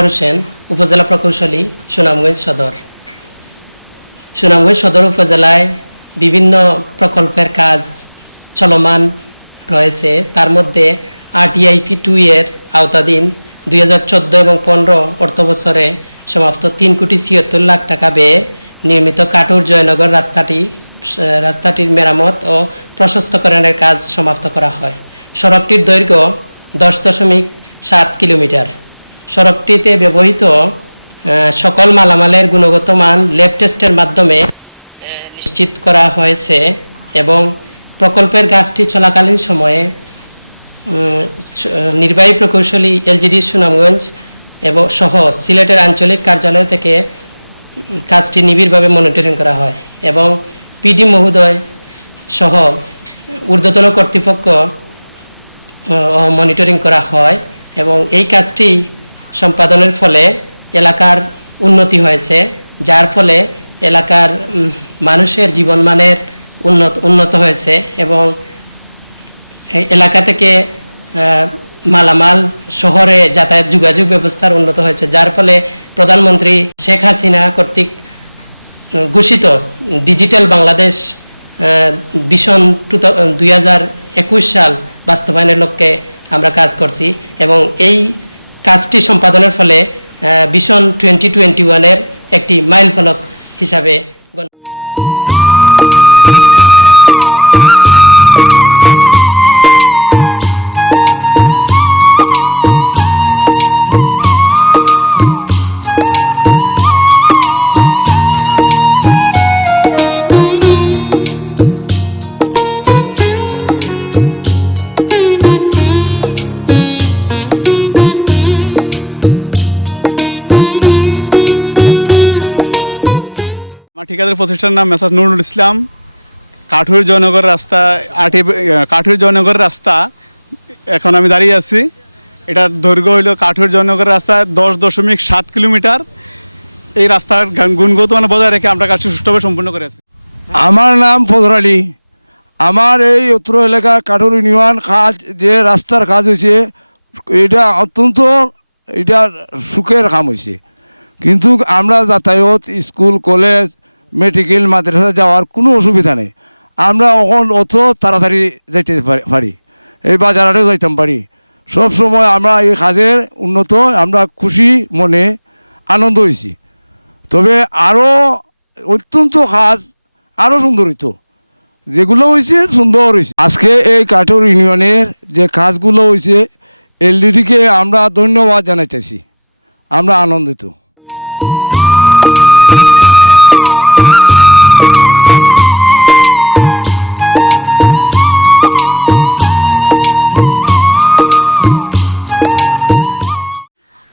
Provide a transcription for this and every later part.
সানোয়ার হোসেন, উপজেলা প্রকৌশলী, সুনামগঞ্জ সদর। সুনামগঞ্জ সদর উপজেলায় বিভিন্ন প্রকল্পের কাজ চলমান রয়েছে। তার মধ্যে RTIP 2 এর আওতাধীন 2014 এবং 15 অর্থবছরে সমাপ্ত 3,76,00,000 টাকা ব্যয়ে নির্মিত কাটুর জয়নগর রাস্তাটির মেরামত ও প্রশস্তকরণের কাজ সমাপ্ত করা হয়। সড়কটির দৈর্ঘ্য 10.7 কিলোমিটার। সড়কটিতে ব্যবহৃত সকল মালামালের গুণগত মান ল্যাব টেস্টের মাধ্যমে নিশ্চিত করা হয়েছে এবং প্রকল্পের কাজটি চলাকালীন সময়ে নির্বাহী প্রকৌশলী LGD সুনামগঞ্জ এবং সহ সিলেটের আঞ্চলিক কার্যালয় থেকে কাজটি নিবিড়ভাবে মনিটরিং করা হয় এবং PD মহোদয় সহ ঊর্ধ্বতন কর্তৃপক্ষ মনিটরিং করা হয় এবং এই কাজটি সম্পাদনের ফলে এলাকার উন্নতি হয়েছে, যার ফলে এলাকার মানুষের জীবনমানের উন্নত হয়েছে এবং এলাকা থেকে মালামাল শহরে যাতায়াত যোগাযোগ ব্যবস্থার উন্নত হয়েছে, যার ফলে প্রধানমন্ত্রী শেখ হাসিনা কর্তৃক ঘোষিত ডিজিটাল বাংলাদেশ ভিশন 2021 সাল বাস্তবায়নের লক্ষ্যে আমরা কাজ করছি এবং এই কাজটি সম্পাদনের ফলে ভিশন 2021 একটি মাইল ফলক হিসাবে ঠিকাদার প্রতিষ্ঠানের নাম মেসাজ নুরুল ইসলাম। কাঠুর জয়নগর রাস্তা কাঠুর জয়নগর রাস্তা এখন আমি দাঁড়িয়ে আছি। এটার দৈর্ঘ্য হইল কাঠুর জয়নগর রাস্তা 10.7 কিলোমিটার। এই রাস্তার গুণগত মান বজায় রেখে আমরা কাজটি সুষ্ঠুভাবে সম্পূর্ণ করে আছি। আমার নাম ফজর আলী। আমার এই উত্তর এলাকার কাঠুর ইউনিয়ন কাজ যে রাস্তার কাজ হয়েছে এটা অত্যন্ত সুখের কাম হয়েছে, কিন্তু আমরা যাতায়াত স্কুল কলেজ মেডিকেল মাদ্রাসা যাওয়ার কোনো অসুবিধা নেই। আমরা এখন অত তাড়াতাড়ি যাইতে পারি, এই বাজারেও যাইতাম পারি। সব সময় আমরা এই কাজের উন্নত আমরা খুশি মনে আনন্দ হয়েছি। তবে আরও অত্যন্ত কাজ আরও সুন্দর হইতো, যেগুলো হয়েছে সুন্দর হয়েছে। আজকে এই কাঠুর ইউনিয়নের যে কাজগুলো হয়েছে LDDকে আমরা ধন্যবাদ জানাইতেছি, আমরা আনন্দিত।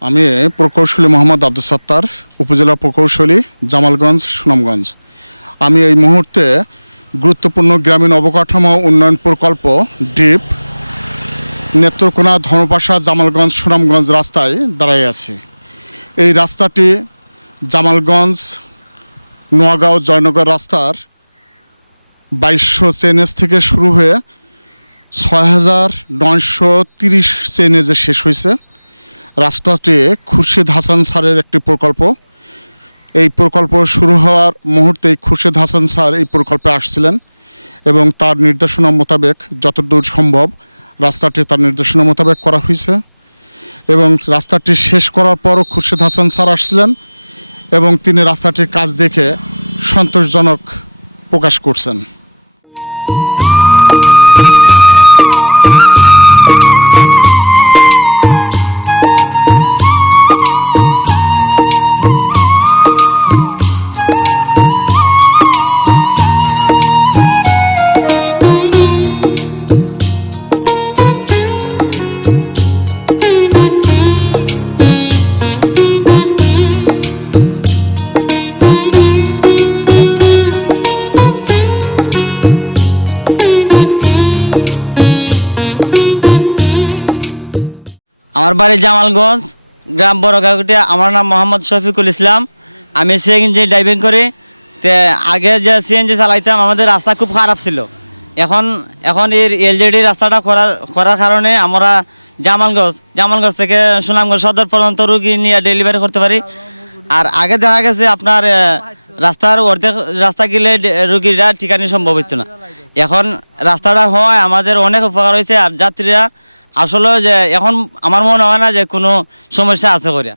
আমি প্রকৌশলী মোহাম্মদ আব্দুল সত্তার, উপজেলা প্রকৌশলী, জামালগঞ্জ, সুনামগঞ্জ। আমি এই মুহূর্তে গুরুত্বপূর্ণ গ্রামীণ অবকাঠামো উন্নয়ন প্রকল্প ডিপ নেত্রকোনা ধর্মপাশা জামালগঞ্জ সুনামগঞ্জ রাস্তায় দাঁড়িয়ে আছি। এই রাস্তাটি জামালগঞ্জ নোয়াগাঁও জয়নগর রাস্তার 2200 চেনেজ থেকে শুরু হয়ে 6930 চেনেজে শেষ হয়েছে। রাস্তাটি খুরশিদ হাসান স্যারের একটি প্রকল্প। এই প্রকল্প শুরু হওয়ার মুহূর্তেই খুরশিদ হাসান স্যার এই প্রকল্পে আসছিলেন এবং তার নির্দেশনা মোতাবেক যতদূর সম্ভব রাস্তাটি তার নির্দেশনা মোতাবেক করা হয়েছে এবং রাস্তাটি শেষ করার পরও খুরশিদ হাসান স্যার আসছিলেন এবং তিনি রাস্তাটির কাজ দেখে সন্তোষজনক প্রকাশ করছেন। আমার বাড়ি জামালগঞ্জ, গ্রাম বড়গাঁওটিয়া। আমার নাম মোহাম্মদ শফিকুল ইসলাম। আমি সিএনজি ড্রাইভিং করি। তো আগে যে সিএনজি চালাইতাম আমাদের রাস্তা খুব খারাপ ছিল। এখন এই LGD রাস্তাটা করার কারণে আমরা জামালগঞ্জ থেকে সুনামগঞ্জ সদর পর্যন্ত রুগী নিয়ে ডেলিভারি করতে পারি। আর আগে দেখা গেছে আপনার রাস্তার অর্ধেক রাস্তা গেলে রুগীরা ঠিকানি সম্ভব হতো না। এখন রাস্তাটা হওয়ায় আমাদের অনেক উপকার হয়েছে। আর যাত্রীরা আসলে যে এখন আমার মনে হয় না যে কোনো সমস্যা আছে করে।